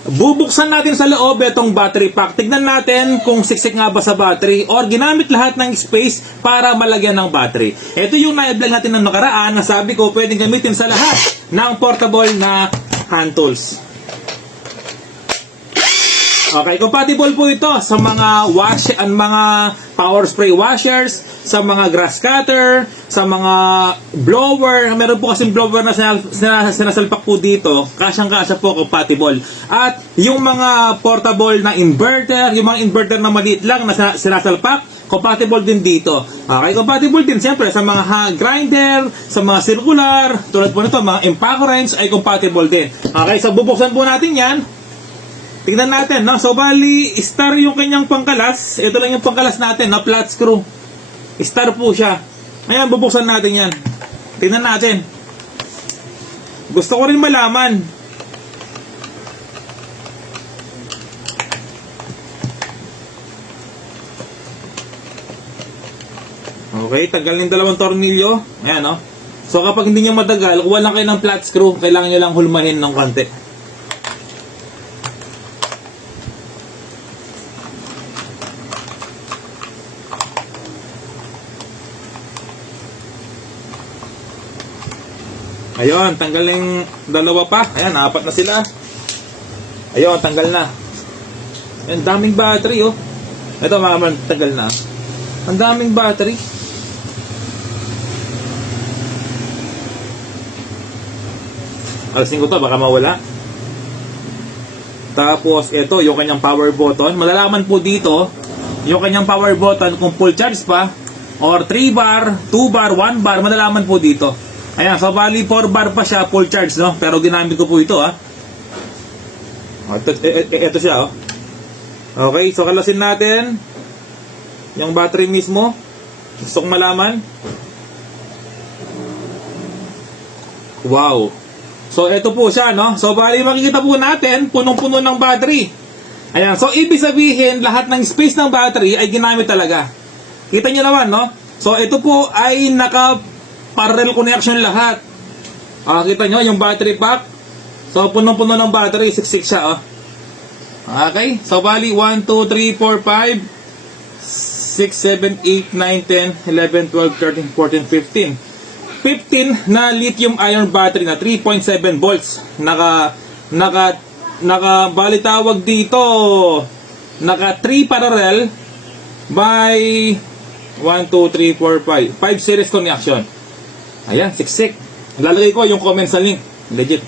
Bubuksan natin sa loob itong battery pack. Tignan natin kung siksik nga ba sa battery or ginamit lahat ng space para malagyan ng battery. Ito yung na-vlog natin ng nakaraan na sabi ko pwedeng gamitin sa lahat ng portable na hand tools. Okay, compatible po ito sa mga mga power spray washers, sa mga grass cutter, sa mga blower. Meron po kasing blower na sinasalpak po dito. Kasyang-kasya po compatible. At yung mga portable na inverter, yung mga inverter na maliit lang na sinasalpak, compatible din dito. Okay, compatible din siyempre sa mga grinder, sa mga circular, tulad po nito, mga impact wrench ay compatible din. Okay, so bubuksan po natin yan. Tingnan natin, no? So, bali, star yung kanyang pangkalas. Ito lang yung pangkalas natin, no? Flat screw. Star po siya. Ayan, bubuksan natin yan. Tingnan natin. Gusto ko rin malaman. Okay, tagal ng dalawang tornilyo. Ayan, no? So, kapag hindi nyo matagal, kuha lang kayo ng flat screw. Kailangan nyo lang hulmahin ng konti. Ayun, tanggal yung dalawa pa. Ayan, apat na sila. Ayun, tanggal na. Ayan, daming battery, oh. Ito, mga man, tanggal na. Ang daming battery. Alasin ko to, baka mawala. Tapos, ito, yung kanyang power button. Malalaman po dito, yung kanyang power button kung full charge pa, or 3 bar, 2 bar, 1 bar, malalaman po dito. Ayan, so bali 4 bar pa siya, full charge, no? Pero ginamit ko po ito, ha? Ito siya, oh. Okay, so kalasin natin yung battery mismo. Gusto kong malaman. Wow. So, ito po siya, no? So, bali makikita po natin, punong-puno ng battery. Ayan, so ibig sabihin, lahat ng space ng battery ay ginamit talaga. Kita nyo naman, no? So, ito po ay parallel connection lahat. Kita nyo yung battery pack. So punong-puno ng battery, siksik siya, oh. Okay, so bali 1, 2, 3, 4, 5 6, 7, 8, 9, 10, 11, 12, 13, 14, 15 15 na lithium ion battery na 3.7 volts. Bali tawag dito, naka 3 parallel by 1, 2, 3, 4, 5 series connection. Ayan, siksik. Lalagay ko yung comment sa link. Legit.